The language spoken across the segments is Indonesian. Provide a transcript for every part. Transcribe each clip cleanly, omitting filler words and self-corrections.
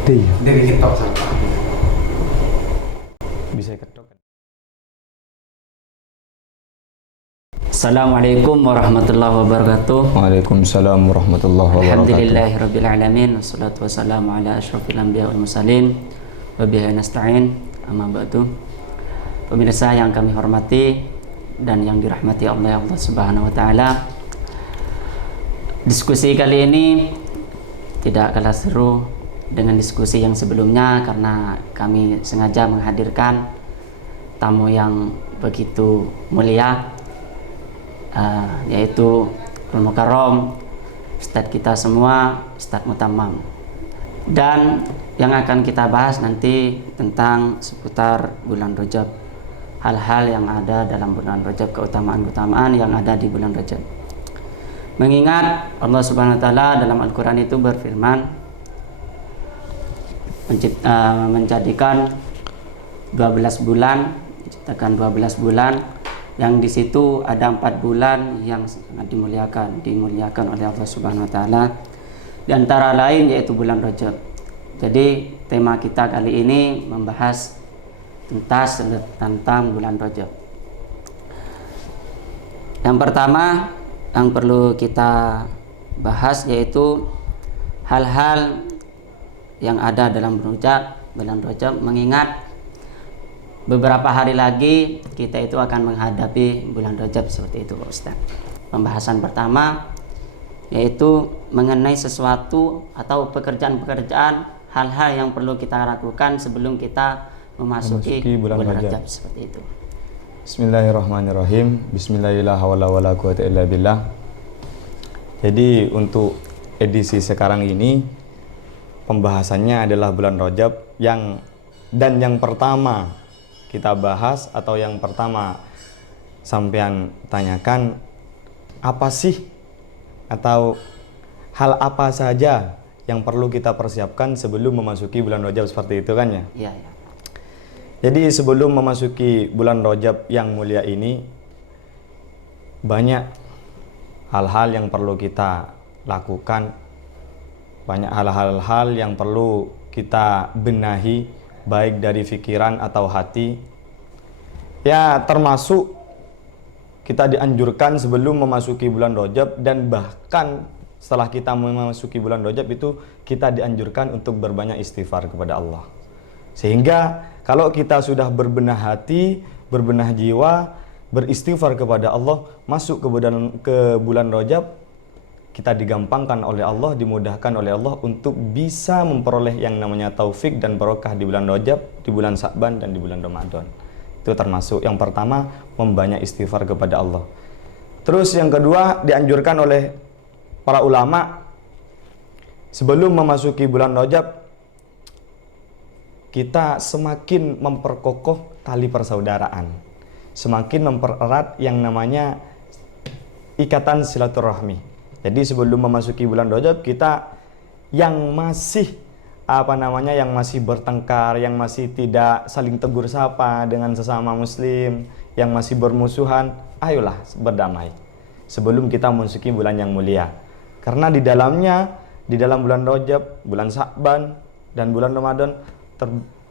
Dari TikTok sama Bisa ketok. Assalamualaikum warahmatullahi wabarakatuh. Waalaikumsalam warahmatullahi wabarakatuh. Alhamdulillahirabbil alamin wassalatu wassalamu ala asyrofil anbiya wal mursalin wa bihi nasta'in amma ba'du. Pemirsa yang kami hormati dan yang dirahmati Allah Subhanahu wa taala. Diskusi kali ini tidak kalah seru dengan diskusi yang sebelumnya karena kami sengaja menghadirkan tamu yang begitu mulia, yaitu Mukarram Ustadz kita semua, Ustadz Mutammam. Dan yang akan kita bahas nanti tentang seputar bulan Rajab, hal-hal yang ada dalam bulan Rajab, keutamaan-keutamaan yang ada di bulan Rajab. Mengingat Allah Subhanahu wa taala dalam Al-Qur'an itu berfirman menjadikan 12 bulan, menciptakan 12 bulan yang di situ ada 4 bulan yang sangat dimuliakan oleh Allah Subhanahu wa taala. Di antara lain yaitu bulan Rajab. Jadi tema kita kali ini membahas tentang bulan Rajab. Yang pertama yang perlu kita bahas yaitu hal-hal yang ada dalam bulan Rajab, mengingat beberapa hari lagi kita itu akan menghadapi bulan Rajab seperti itu, Ustaz. Pembahasan pertama yaitu mengenai sesuatu atau pekerjaan-pekerjaan, hal-hal yang perlu kita lakukan sebelum kita memasuki bulan Rajab seperti itu. Bismillahirrahmanirrahim. Bismillahirrahmanirrahim. Jadi untuk edisi sekarang ini pembahasannya adalah bulan Rajab yang pertama kita bahas atau yang pertama sampean tanyakan, apa sih atau hal apa saja yang perlu kita persiapkan sebelum memasuki bulan Rajab, seperti itu kan ya? Iya, ya. Jadi sebelum memasuki bulan Rajab yang mulia ini, banyak hal-hal yang perlu kita lakukan, banyak hal-hal yang perlu kita benahi, baik dari pikiran atau hati. Ya, termasuk kita dianjurkan sebelum memasuki bulan Rajab, dan bahkan setelah kita memasuki bulan Rajab itu kita dianjurkan untuk berbanyak istighfar kepada Allah. Sehingga kalau kita sudah berbenah hati, berbenah jiwa, beristighfar kepada Allah, masuk ke bulan Rajab, kita digampangkan oleh Allah, dimudahkan oleh Allah untuk bisa memperoleh yang namanya taufik dan barokah di bulan Rajab, di bulan Sya'ban dan di bulan Ramadan. Itu termasuk yang pertama, membanyak istighfar kepada Allah. Terus yang kedua, dianjurkan oleh para ulama sebelum memasuki bulan Rajab kita semakin memperkokoh tali persaudaraan, semakin mempererat yang namanya ikatan silaturahmi. Jadi sebelum memasuki bulan Rajab, kita yang masih yang masih bertengkar, yang masih tidak saling tegur sapa dengan sesama muslim, yang masih bermusuhan, ayolah berdamai sebelum kita memasuki bulan yang mulia. Karena di dalam bulan Rajab, bulan Sya'ban dan bulan Ramadan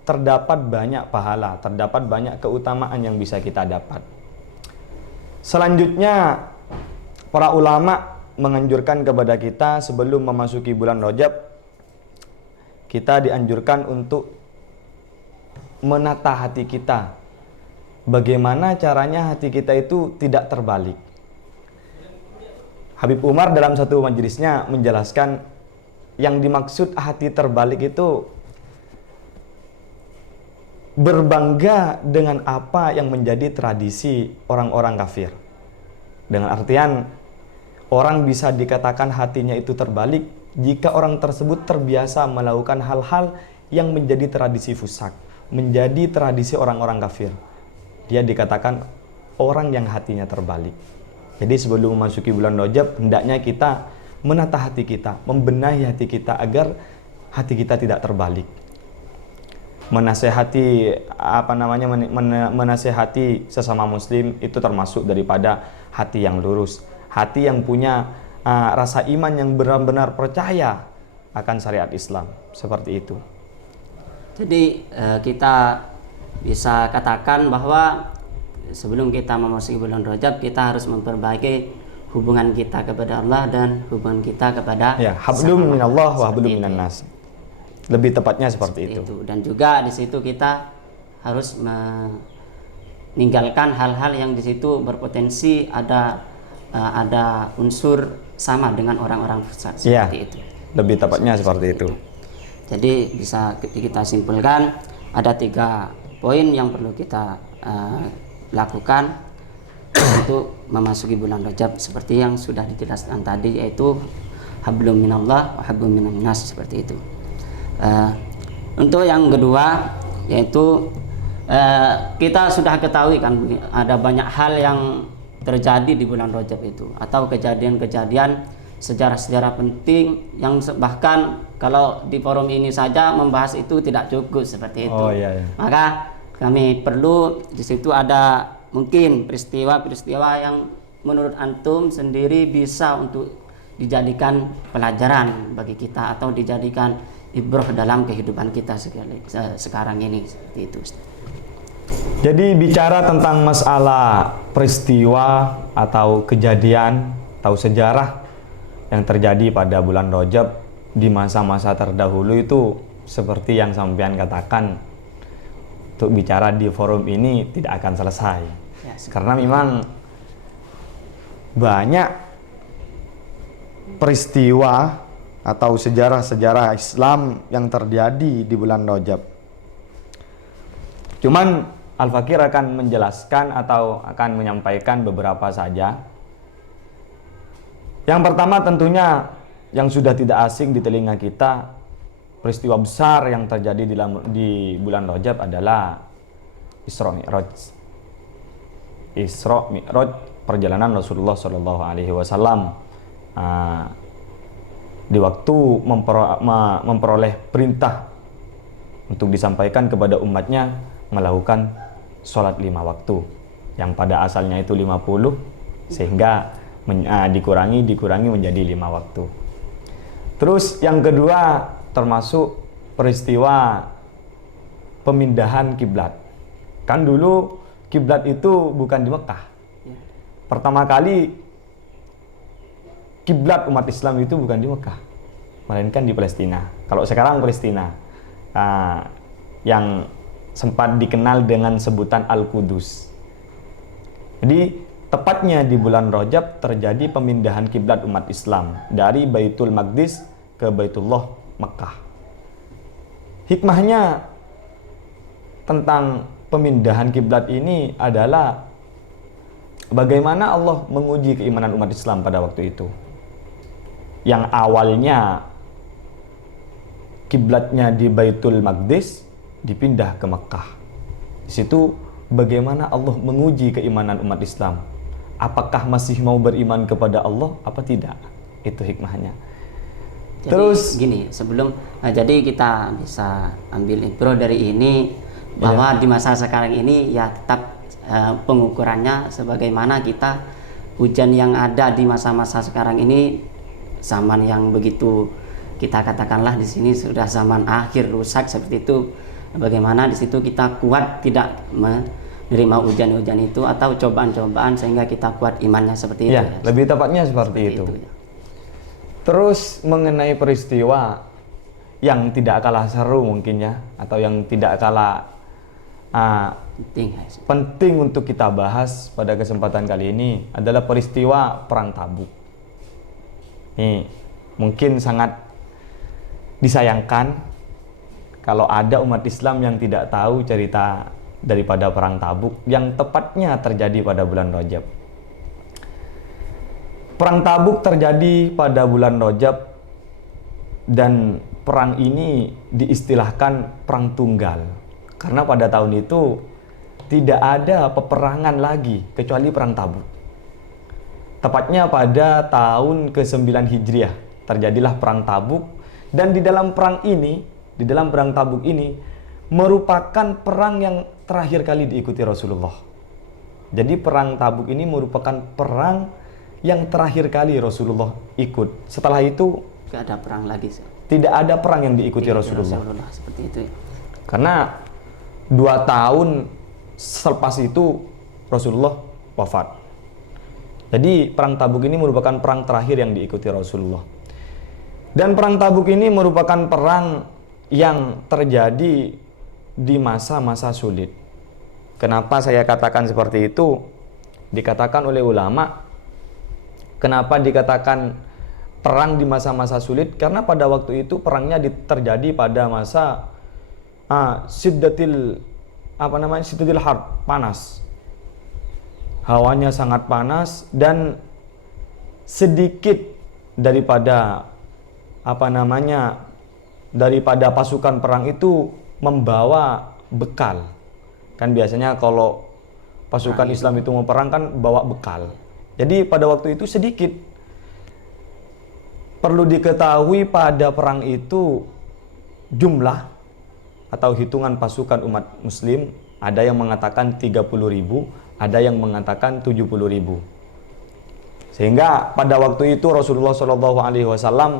terdapat banyak pahala, terdapat banyak keutamaan yang bisa kita dapat. Selanjutnya, para ulama menganjurkan kepada kita sebelum memasuki bulan Rajab, kita dianjurkan untuk menata hati kita. Bagaimana caranya hati kita itu tidak terbalik. Habib Umar dalam satu majelisnya menjelaskan yang dimaksud hati terbalik itu berbangga dengan apa yang menjadi tradisi orang-orang kafir. Dengan artian, orang bisa dikatakan hatinya itu terbalik jika orang tersebut terbiasa melakukan hal-hal yang menjadi tradisi fusak, menjadi tradisi orang-orang kafir. Dia dikatakan orang yang hatinya terbalik. Jadi sebelum memasuki bulan Rajab, hendaknya kita menata hati kita, membenahi hati kita agar hati kita tidak terbalik. Menasehati sesama muslim itu termasuk daripada hati yang lurus, hati yang punya rasa iman yang benar-benar percaya akan syariat Islam, seperti itu. Jadi kita bisa katakan bahwa sebelum kita memasuki bulan Rajab, kita harus memperbaiki hubungan kita kepada Allah dan hubungan kita kepada Ya, hablum minallah wa hablum Seperti itu. minan nas. Lebih tepatnya seperti itu. Dan juga di situ kita harus meninggalkan hal-hal yang di situ berpotensi ada unsur sama dengan orang-orang fasik Ya, seperti itu. lebih tepatnya seperti itu. Jadi bisa kita simpulkan ada 3 poin yang perlu kita lakukan untuk memasuki bulan Rajab seperti yang sudah dijelaskan tadi, yaitu hablum minallah wa hablum minan nas, seperti itu. Untuk yang kedua, yaitu kita sudah ketahui kan ada banyak hal yang terjadi di bulan Rajab itu, atau kejadian-kejadian sejarah-sejarah penting yang bahkan kalau di forum ini saja membahas itu tidak cukup seperti itu. Oh, iya, iya. Maka kami perlu di situ ada mungkin peristiwa-peristiwa yang menurut antum sendiri bisa untuk dijadikan pelajaran bagi kita atau dijadikan ibrah dalam kehidupan kita sekarang ini, seperti itu, Ustaz. Jadi bicara tentang masalah peristiwa atau kejadian atau sejarah yang terjadi pada bulan Rajab di masa-masa terdahulu itu seperti yang sampean katakan, untuk bicara di forum ini tidak akan selesai. Ya, Karena memang banyak peristiwa atau sejarah-sejarah Islam yang terjadi di bulan Rajab. Cuman Al-Fakir akan menjelaskan atau akan menyampaikan beberapa saja. Yang pertama tentunya yang sudah tidak asing di telinga kita, peristiwa besar yang terjadi di bulan Rajab adalah Isra Mi'raj. Isra Mi'raj, perjalanan Rasulullah Shallallahu Alaihi Wasallam di waktu memperoleh perintah untuk disampaikan kepada umatnya melakukan sholat 5 waktu yang pada asalnya itu 50 sehingga dikurangi menjadi 5 waktu. Terus yang kedua termasuk peristiwa pemindahan kiblat. Kan dulu kiblat itu bukan di Mekah. Pertama kali kiblat umat Islam itu bukan di Mekah, melainkan di Palestina. Kalau sekarang Palestina, yang sempat dikenal dengan sebutan Al-Qudus. Jadi tepatnya di bulan Rajab terjadi pemindahan kiblat umat Islam dari Baitul Maqdis ke Baitullah Mekah. Hikmahnya tentang pemindahan kiblat ini adalah bagaimana Allah menguji keimanan umat Islam pada waktu itu. Yang awalnya kiblatnya di Baitul Maqdis dipindah ke Mekah. Di situ bagaimana Allah menguji keimanan umat Islam. Apakah masih mau beriman kepada Allah apa tidak? Itu hikmahnya. Jadi, terus gini, jadi kita bisa ambil ibrah dari ini bahwa di masa sekarang ini ya tetap pengukurannya sebagaimana kita hujan yang ada di masa-masa sekarang ini, zaman yang begitu kita katakanlah di sini sudah zaman akhir rusak seperti itu. Bagaimana di situ kita kuat tidak menerima hujan-hujan itu atau cobaan-cobaan sehingga kita kuat imannya seperti itu. Ya, lebih tepatnya seperti itu. Ya. Terus mengenai peristiwa yang tidak kalah seru mungkin ya, atau yang tidak kalah penting untuk kita bahas pada kesempatan kali ini adalah peristiwa Perang Tabuk. Ini mungkin sangat disayangkan kalau ada umat Islam yang tidak tahu cerita daripada Perang Tabuk yang tepatnya terjadi pada bulan Rajab. Perang Tabuk terjadi pada bulan Rajab dan perang ini diistilahkan perang tunggal. Karena pada tahun itu tidak ada peperangan lagi kecuali Perang Tabuk. Tepatnya pada tahun ke-9 Hijriah terjadilah Perang Tabuk, dan di dalam perang Tabuk ini merupakan perang yang terakhir kali diikuti Rasulullah. Jadi Perang Tabuk ini merupakan perang yang terakhir kali Rasulullah ikut. Setelah itu tidak ada perang lagi. Tidak ada perang yang diikuti Rasulullah. Seperti itu. Karena 2 tahun selepas itu Rasulullah wafat. Jadi perang Tabuk ini merupakan perang terakhir yang diikuti Rasulullah. Dan perang Tabuk ini merupakan perang yang terjadi di masa-masa sulit. Kenapa saya katakan seperti itu? Dikatakan oleh ulama, kenapa dikatakan perang di masa-masa sulit? Karena pada waktu itu perangnya terjadi pada masa siddatil harb, panas. Hawanya sangat panas dan sedikit daripada daripada pasukan perang itu membawa bekal. Kan biasanya kalau pasukan Islam itu mau perang kan bawa bekal. Jadi pada waktu itu sedikit. Perlu diketahui pada perang itu jumlah atau hitungan pasukan umat muslim ada yang mengatakan 30.000, ada yang mengatakan 70.000. Sehingga pada waktu itu Rasulullah SAW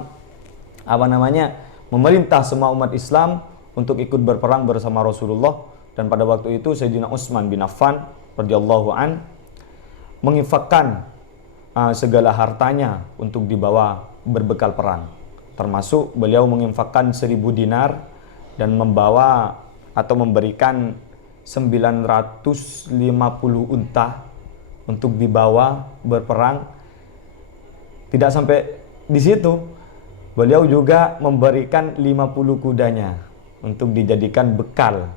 memerintah semua umat Islam untuk ikut berperang bersama Rasulullah. Dan pada waktu itu Sayyidina Utsman bin Affan radhiyallahu an menginfakkan segala hartanya untuk dibawa berbekal perang. Termasuk beliau menginfakkan 1.000 dinar dan membawa atau memberikan 950 unta untuk dibawa berperang. Tidak sampai di situ, beliau juga memberikan 50 kudanya untuk dijadikan bekal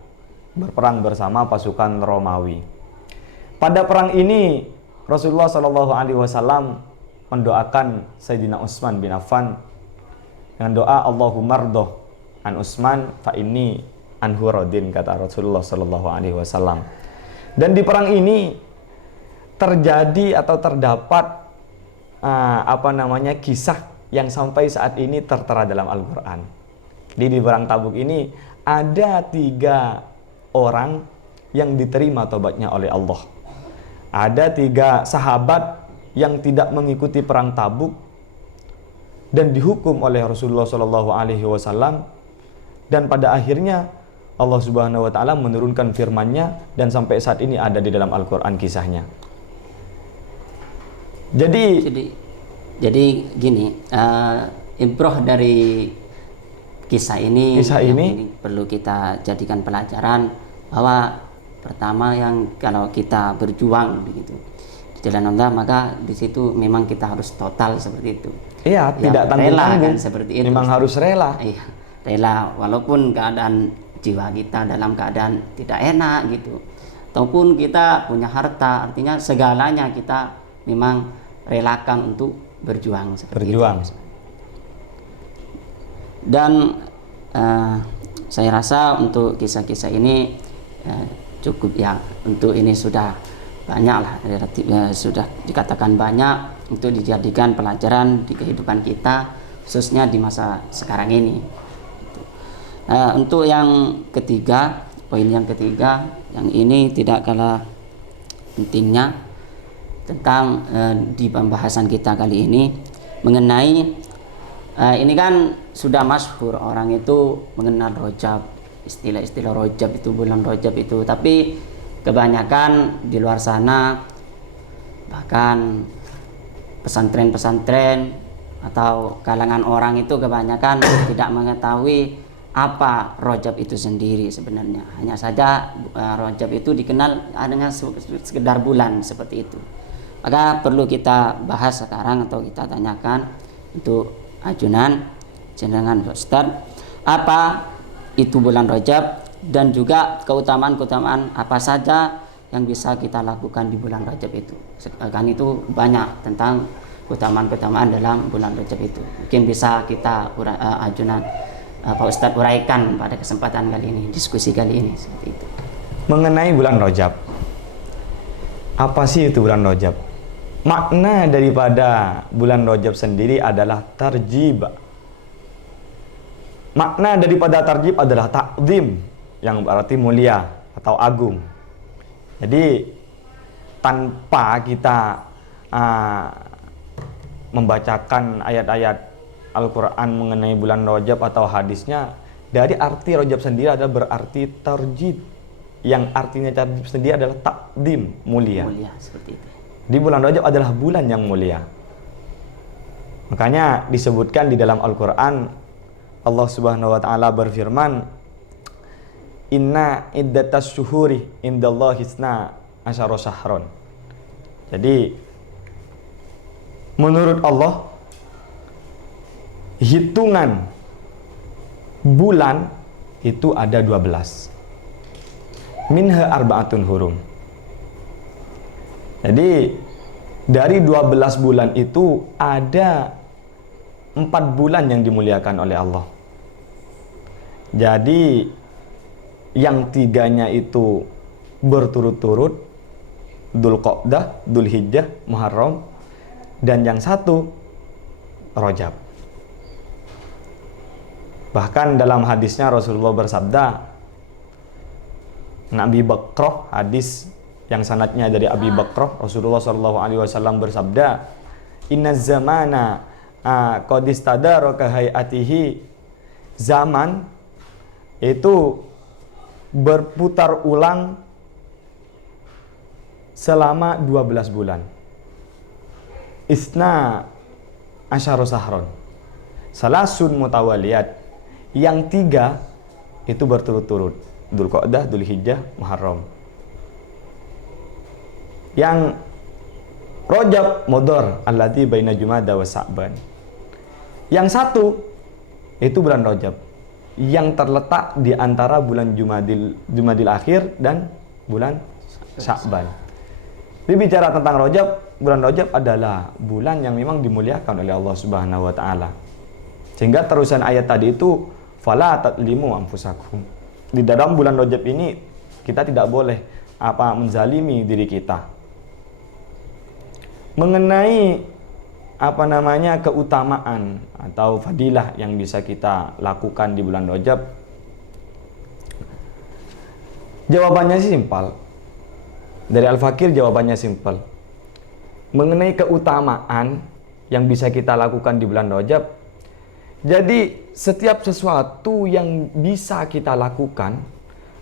berperang bersama pasukan Romawi. Pada perang ini Rasulullah SAW mendoakan Sayyidina Utsman bin Affan dengan doa Allahumma rdoh an Utsman fa inni anhu radin, kata Rasulullah SAW. Dan di perang ini terjadi atau terdapat kisah yang sampai saat ini tertera dalam Al-Quran. Di perang Tabuk ini ada 3 orang yang diterima tobatnya oleh Allah. Ada 3 sahabat yang tidak mengikuti perang Tabuk dan dihukum oleh Rasulullah SAW. Dan pada akhirnya Allah Subhanahu wa taala menurunkan firman-Nya dan sampai saat ini ada di dalam Al-Qur'an kisahnya. Jadi gini, ibrah dari kisah ini perlu kita jadikan pelajaran bahwa pertama yang kalau kita berjuang begitu di jalan Allah, maka di situ memang kita harus total seperti itu. Iya, tidak tanggung-tanggung. Kan, seperti itu. Memang harus rela. Iya, rela walaupun keadaan jiwa kita dalam keadaan tidak enak gitu. Ataupun kita punya harta, artinya segalanya kita memang relakan untuk berjuang seperti itu. Dan saya rasa untuk kisah-kisah ini cukup ya. Untuk ini sudah banyak lah, sudah dikatakan banyak untuk dijadikan pelajaran di kehidupan kita, khususnya di masa sekarang ini. Untuk yang ketiga, poin yang ketiga, yang ini tidak kalah pentingnya tentang di pembahasan kita kali ini mengenai ini kan sudah masyhur, orang itu mengenal Rajab, istilah-istilah Rajab itu, bulan Rajab itu, tapi kebanyakan di luar sana bahkan pesantren-pesantren atau kalangan orang itu kebanyakan tidak mengetahui apa Rajab itu sendiri sebenarnya. Hanya saja Rajab itu dikenal dengan sekedar bulan seperti itu. Maka perlu kita bahas sekarang atau kita tanyakan untuk ajunan jenengan Ustaz, apa itu bulan Rajab dan juga keutamaan-keutamaan apa saja yang bisa kita lakukan di bulan Rajab itu. Kan itu banyak tentang keutamaan-keutamaan dalam bulan Rajab itu. Mungkin bisa kita ajunan Pak Ustadz uraikan pada kesempatan kali ini, diskusi kali ini seperti itu. Mengenai bulan Rajab, apa sih itu bulan Rajab? Makna daripada bulan Rajab sendiri adalah tarjib. Makna daripada tarjib adalah ta'zim, yang berarti mulia atau agung. Jadi tanpa kita membacakan ayat-ayat Al-Quran mengenai bulan Rajab atau hadisnya, Dari arti Rajab sendiri adalah berarti tarjib, yang artinya tarjib sendiri adalah takdim, mulia. Mulia seperti itu. Di bulan Rajab adalah bulan yang mulia. Makanya disebutkan di dalam Al-Quran, Allah Subhanahu wa Ta'ala berfirman, Inna iddatas syuhuri indallahi isna asyara syahron. Jadi menurut Allah, hitungan bulan itu ada 12. Minha arba'atun hurum. Jadi dari 12 bulan itu ada 4 bulan yang dimuliakan oleh Allah. Jadi yang 3-nya itu berturut-turut, Dzulqa'dah, Dzulhijjah, Muharram, dan yang 1 Rajab. Bahkan dalam hadisnya Rasulullah bersabda, Nabi Bakrah, hadis yang sanadnya dari Abi Bakrah, Rasulullah SAW bersabda, Inna zamana qad istadaraka hayatihi. Zaman itu berputar ulang selama 12 bulan. Isna asyara sahron. Salasun mutawaliyat. Yang 3 itu berturut-turut, Dzulqa'dah, Dzulhijjah, Muharram. Yang Rajab Mudhar allati baina Jumada wa Sa'ban. Yang 1 itu bulan Rajab, yang terletak di antara bulan Jumadil akhir dan bulan Sa'ban. Bicara tentang Rajab, bulan Rajab adalah bulan yang memang dimuliakan oleh Allah Subhanahu wa Ta'ala. Sehingga terusan ayat tadi itu, fala tatlimu anfusakum. Di dalam bulan Rajab ini kita tidak boleh menzalimi diri kita. Mengenai keutamaan atau fadilah yang bisa kita lakukan di bulan Rajab, jawabannya sih simpel. Dari Al-Fakir jawabannya simpel. Mengenai keutamaan yang bisa kita lakukan di bulan Rajab, jadi setiap sesuatu yang bisa kita lakukan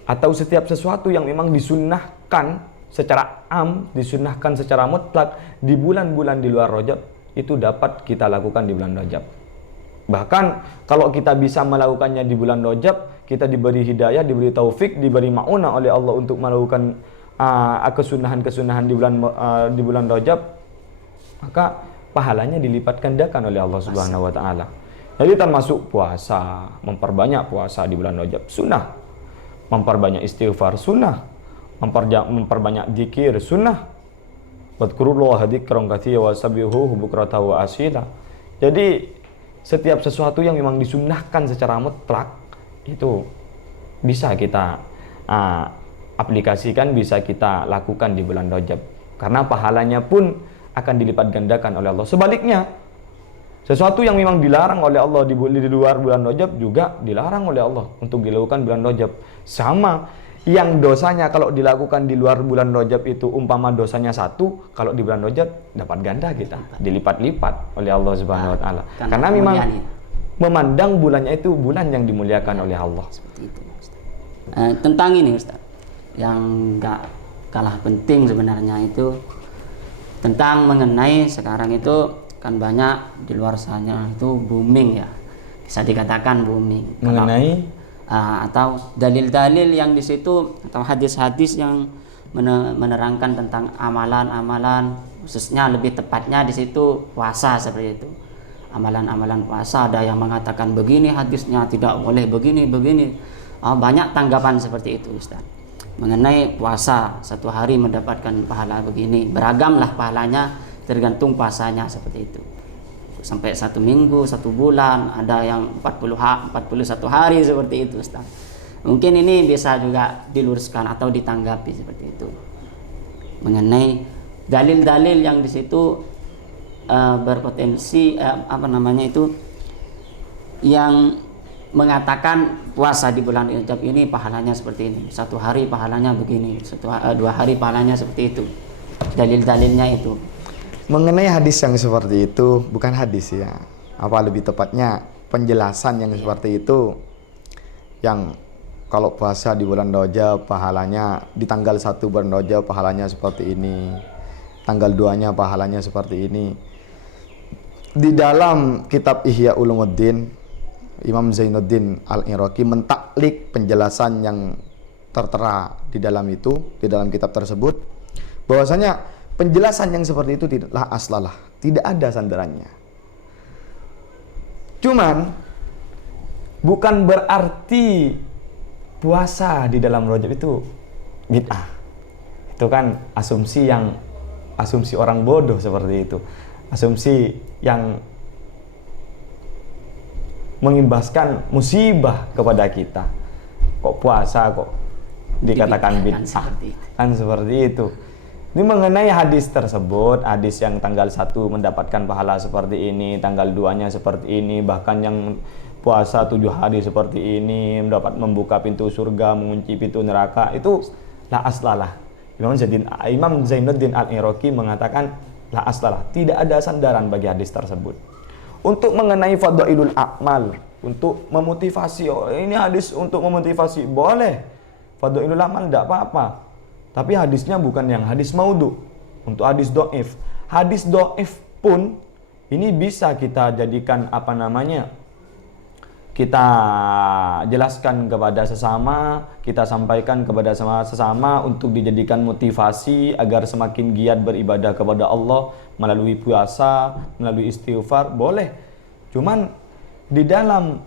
atau setiap sesuatu yang memang disunnahkan secara disunnahkan secara mutlak di bulan-bulan di luar Rajab, itu dapat kita lakukan di bulan Rajab. Bahkan kalau kita bisa melakukannya di bulan Rajab, kita diberi hidayah, diberi taufik, diberi ma'unah oleh Allah untuk melakukan kesunahan-kesunahan di bulan Rajab, maka pahalanya dilipat gandakan oleh Allah Subhanahu wa Ta'ala. Jadi termasuk puasa, memperbanyak puasa di bulan Rajab sunnah, memperbanyak istighfar sunnah, memperbanyak zikir sunnah. Wadkurullaha dzikran katsiran wasabbihuhu bukratan wa asila. Jadi setiap sesuatu yang memang disunnahkan secara mutlak itu bisa kita aplikasikan, bisa kita lakukan di bulan Rajab, karena pahalanya pun akan dilipat gandakan oleh Allah. Sebaliknya, sesuatu yang memang dilarang oleh Allah di luar bulan Rajab juga dilarang oleh Allah untuk dilakukan bulan Rajab. Sama yang dosanya kalau dilakukan di luar bulan Rajab itu umpama dosanya 1, kalau di bulan Rajab dapat ganda kita, dilipat-lipat oleh Allah Subhanahu wa Ta'ala. Karena memang memandang bulannya itu bulan yang dimuliakan oleh Allah. Seperti itu, Ustaz. Tentang ini, Ustaz, yang enggak kalah penting sebenarnya itu tentang mengenai sekarang itu kan banyak di luar sana itu booming ya, bisa dikatakan booming. Mengenai atau dalil-dalil yang di situ atau hadis-hadis yang menerangkan tentang amalan-amalan, khususnya lebih tepatnya di situ puasa seperti itu. Amalan-amalan puasa ada yang mengatakan begini hadisnya, tidak boleh begini. Banyak tanggapan seperti itu, Ustaz. Mengenai puasa 1 hari mendapatkan pahala begini, beragamlah pahalanya tergantung puasanya seperti itu. Sampai 1 minggu, 1 bulan, ada yang 41 hari seperti itu, Ustaz. Mungkin ini bisa juga diluruskan atau ditanggapi seperti itu. Mengenai dalil-dalil yang di situ berpotensi yang mengatakan puasa di bulan Rajab ini pahalanya seperti ini. 1 hari pahalanya begini, 2 hari pahalanya seperti itu. Dalil-dalilnya itu. Mengenai hadis yang seperti itu, bukan hadis ya, lebih tepatnya penjelasan yang seperti itu, yang kalau puasa di bulan Rajab pahalanya di tanggal 1 bulan Rajab pahalanya seperti ini, tanggal 2-nya pahalanya seperti ini. Di dalam kitab Ihya Ulumuddin, Imam Zainuddin Al-Iraqi mentaklik penjelasan yang tertera di dalam itu, di dalam kitab tersebut, bahwasanya penjelasan yang seperti itu tidaklah aslalah, tidak ada sandarannya. Cuman bukan berarti puasa di dalam Rajab itu bid'ah. Itu kan asumsi orang bodoh seperti itu. Asumsi yang mengimbaskan musibah kepada kita. Kok puasa kok dikatakan bid'ah? Kan seperti itu. Ini mengenai hadis tersebut, hadis yang tanggal 1 mendapatkan pahala seperti ini, tanggal 2-nya seperti ini, bahkan yang puasa 7 hari seperti ini mendapat membuka pintu surga, mengunci pintu neraka, itu la aslalah. Imam Zainuddin Al-Iraqi mengatakan la aslalah, tidak ada sandaran bagi hadis tersebut. Untuk mengenai fadailul a'mal, untuk memotivasi, oh ini hadis untuk memotivasi, boleh. Fadailul amal tidak apa-apa. Tapi hadisnya bukan yang hadis maudhu. Untuk hadis do'if. Hadis do'if pun ini bisa kita jadikan kita jelaskan kepada sesama, kita sampaikan kepada sesama untuk dijadikan motivasi agar semakin giat beribadah kepada Allah melalui puasa, melalui istighfar, boleh. Cuman di dalam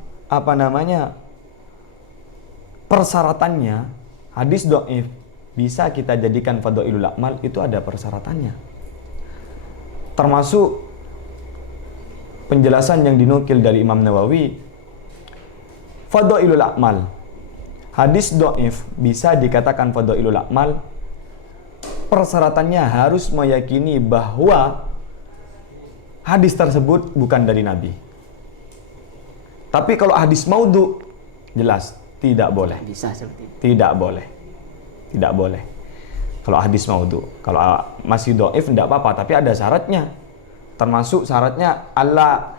persyaratannya, hadis do'if bisa kita jadikan fadailul a'mal, itu ada persyaratannya. Termasuk penjelasan yang dinukil dari Imam Nawawi, fadailul a'mal, hadis do'if bisa dikatakan fadailul a'mal, persyaratannya harus meyakini bahwa hadis tersebut bukan dari Nabi. Tapi kalau hadis maudhu, jelas tidak boleh. Bisa seperti itu. Tidak boleh. Tidak boleh. Kalau hadis maudhu, kalau masih do'if tidak apa-apa, tapi ada syaratnya. Termasuk syaratnya Allah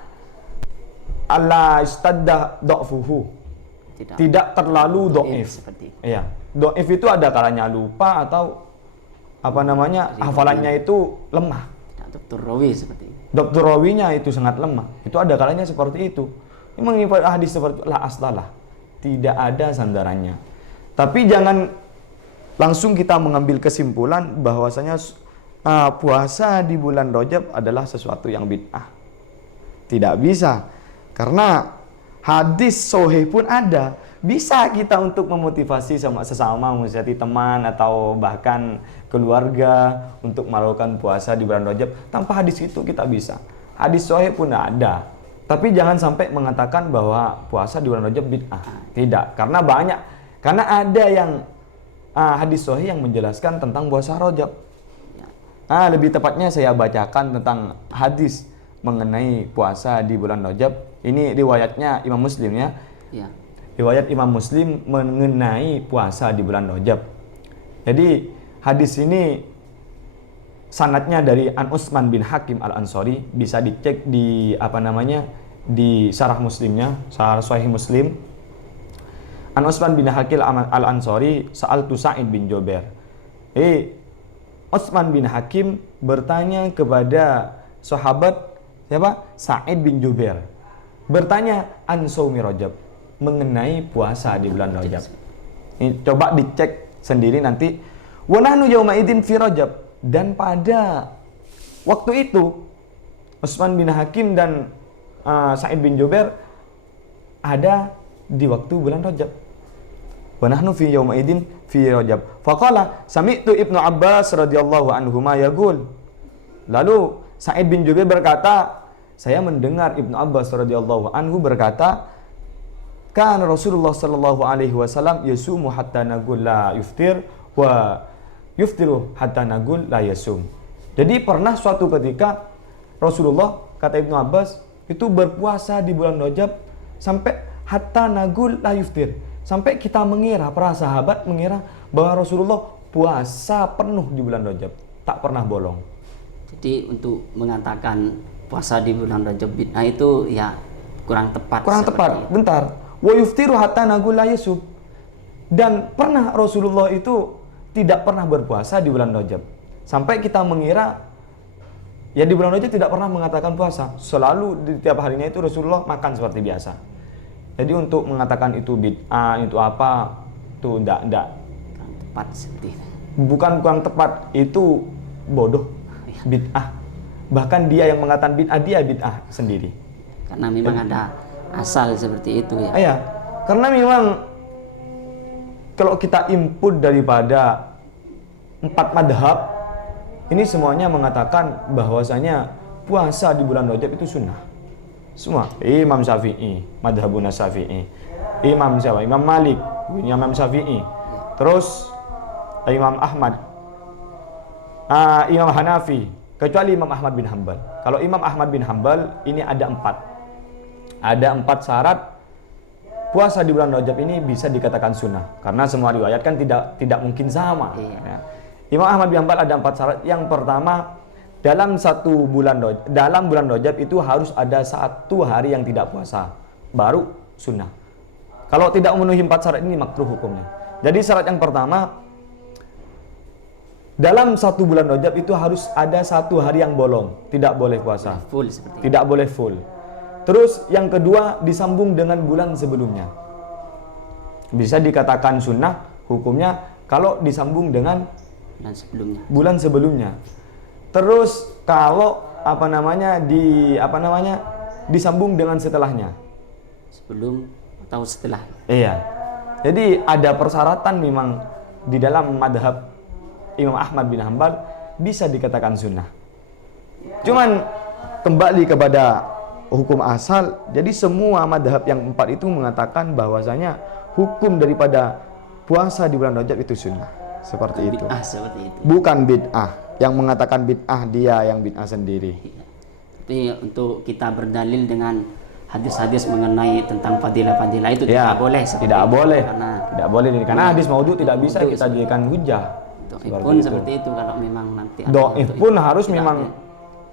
istadda do'fuhu. Tidak terlalu do'if. Iya. Do'if itu ada kalanya lupa atau hafalannya itu lemah. Dokter rawi seperti itu. Dokter rawinya itu sangat lemah. Itu ada kalanya seperti itu. Ini mengikat hadis seperti la aslalah. Tidak ada sandarannya. Tapi jangan langsung kita mengambil kesimpulan bahwasanya puasa di bulan Rajab adalah sesuatu yang bid'ah. Tidak bisa. Karena hadis sahih pun ada. Bisa kita untuk memotivasi sesama, misalnya teman atau bahkan keluarga untuk melakukan puasa di bulan Rajab. Tanpa hadis itu kita bisa. Hadis sahih pun ada. Tapi jangan sampai mengatakan bahwa puasa di bulan Rajab bid'ah. Tidak. Karena ada yang hadis sahih yang menjelaskan tentang puasa Rajab. Lebih tepatnya saya bacakan tentang hadis mengenai puasa di bulan Rajab. Ini riwayatnya Imam Muslim ya. Riwayat Imam Muslim mengenai puasa di bulan Rajab. Jadi hadis ini sanadnya dari An Utsman bin Hakim Al-Ansari, bisa dicek di di syarah Muslimnya, syarah Sahih Muslim. An Utsman bin Hakim Al-Ansari sa'altu Sa'id bin Jubair. Utsman bin Hakim bertanya kepada sahabat siapa? Sa'id bin Jubair. Bertanya an shaumi Rajab, mengenai puasa di bulan Rajab. Ini coba dicek sendiri nanti. Wa nahnu yauma idzin fi Rajab, dan pada waktu itu Utsman bin Hakim dan Sa'id bin Jubair ada di waktu bulan Rajab. Wa nahnu fi yauma idzin fi Rajab. Faqala sami'tu Ibnu Abbas radhiyallahu anhuma yaqul. Lalu Sa'id bin Jubair berkata, saya mendengar Ibnu Abbas radhiyallahu anhu berkata, kan Rasulullah sallallahu alaihi wasallam yasumu hatta naqul la yuftir wa yuftiru hatta naqul la yasum. Jadi pernah suatu ketika Rasulullah, kata Ibnu Abbas, itu berpuasa di bulan Rajab sampai hatta naqul la yuftir. Sampai kita mengira, para sahabat mengira bahwa Rasulullah puasa penuh di bulan Rajab, tak pernah bolong. Jadi untuk mengatakan puasa di bulan Rajab bid'ah itu ya kurang tepat. Kurang tepat. Bentar. Wa yuftiru hatta naqul la yasub. Dan pernah Rasulullah itu tidak pernah berpuasa di bulan Rajab. Sampai kita mengira ya di bulan Rajab tidak pernah mengatakan puasa. Selalu di tiap harinya itu Rasulullah makan seperti biasa. Jadi untuk mengatakan itu bid'ah, itu apa, itu enggak tepat seperti itu. Bukan kurang tepat, itu bodoh. Bid'ah. Bahkan dia yang mengatakan bid'ah, dia bid'ah sendiri. Karena memang ada asal seperti itu ya. Iya, karena memang kalau kita input daripada 4 madhab, ini semuanya mengatakan bahwasanya puasa di bulan Rajab itu sunnah. Semua. Imam Syafi'i, madhabuna Syafi'i. Imam siapa? Imam Malik, Imam Syafi'i. Terus Imam Ahmad, Imam Hanafi, kecuali Imam Ahmad bin Hanbal. Kalau Imam Ahmad bin Hanbal ini ada 4 syarat puasa di bulan Rajab ini bisa dikatakan sunnah, karena semua riwayat kan tidak mungkin sama. Ya. Imam Ahmad bin Hanbal ada 4 syarat. Yang pertama, dalam bulan Rajab itu harus ada 1 hari yang tidak puasa, baru sunnah. Kalau tidak memenuhi 4 syarat ini makruh hukumnya. Jadi syarat yang pertama, dalam 1 bulan Rajab itu harus ada 1 hari yang bolong, tidak boleh puasa. Full seperti itu. Tidak boleh full. Terus yang kedua, disambung dengan bulan sebelumnya. Bisa dikatakan sunnah hukumnya kalau disambung dengan bulan sebelumnya. Terus kalau disambung dengan setelahnya. Sebelum atau setelah. Iya. Jadi ada persyaratan memang di dalam madhab Imam Ahmad bin Hanbal bisa dikatakan sunnah. Cuman kembali kepada hukum asal, jadi semua madhab yang 4 itu mengatakan bahwasanya hukum daripada puasa di bulan Rajab itu sunnah. Seperti itu. Bid'ah seperti itu. Bukan bid'ah. Yang mengatakan bid'ah dia yang bid'ah sendiri. Tapi untuk kita berdalil dengan hadis-hadis mengenai tentang fadilah-fadilah itu tidak boleh. Tidak boleh. Tidak boleh karena hadis maudhu tidak bisa kita jadikan hujah. Seperti itu kalau memang nanti ada do'if pun harus memang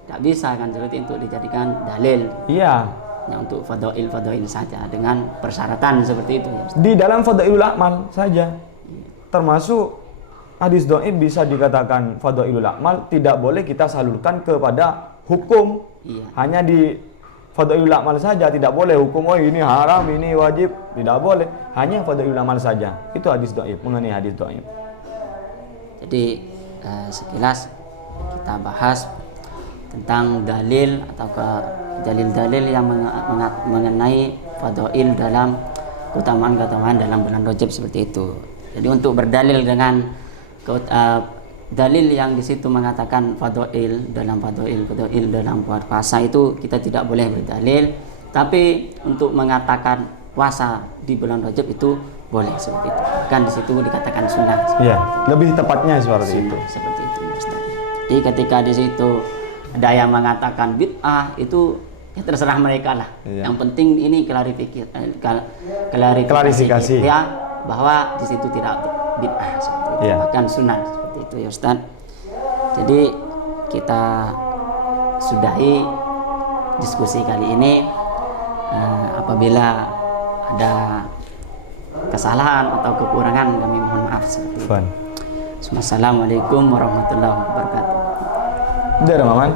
tidak bisa kan seperti itu dijadikan dalil. Iya. Untuk fadail saja dengan persyaratan seperti itu. Di dalam fadailul amal saja. Termasuk hadis do'if bisa dikatakan fadailul amal, tidak boleh kita salurkan kepada hukum. Iya. Hanya di fadailul amal saja, tidak boleh hukum ini haram, ini wajib, tidak boleh. Hanya fadailul amal saja. Itu hadis do'if, mengenai hadis do'if. Jadi sekilas kita bahas tentang dalil atau dalil-dalil yang mengenai fadail dalam keutamaan-keutamaan dalam bulan Rajab seperti itu. Jadi untuk berdalil dengan dalil yang di situ mengatakan fadail dalam puasa itu kita tidak boleh berdalil, tapi untuk mengatakan puasa di bulan Rajab itu boleh seperti itu. Kan di situ dikatakan sunnah. Iya, lebih tepatnya seperti itu. Seperti itu, Ustaz. Jadi ketika di situ ada yang mengatakan bid'ah, itu ya terserah mereka lah. Iya. Yang penting ini klarifikasi ya bahwa di situ tidak bid'ah seperti itu, iya. Bahkan sunnah seperti itu ya Ustaz. Jadi kita sudahi diskusi kali ini. Apabila ada kesalahan atau kekurangan kami mohon maaf seperti itu. Assalamualaikum warahmatullahi wabarakatuh. Udah, Maman.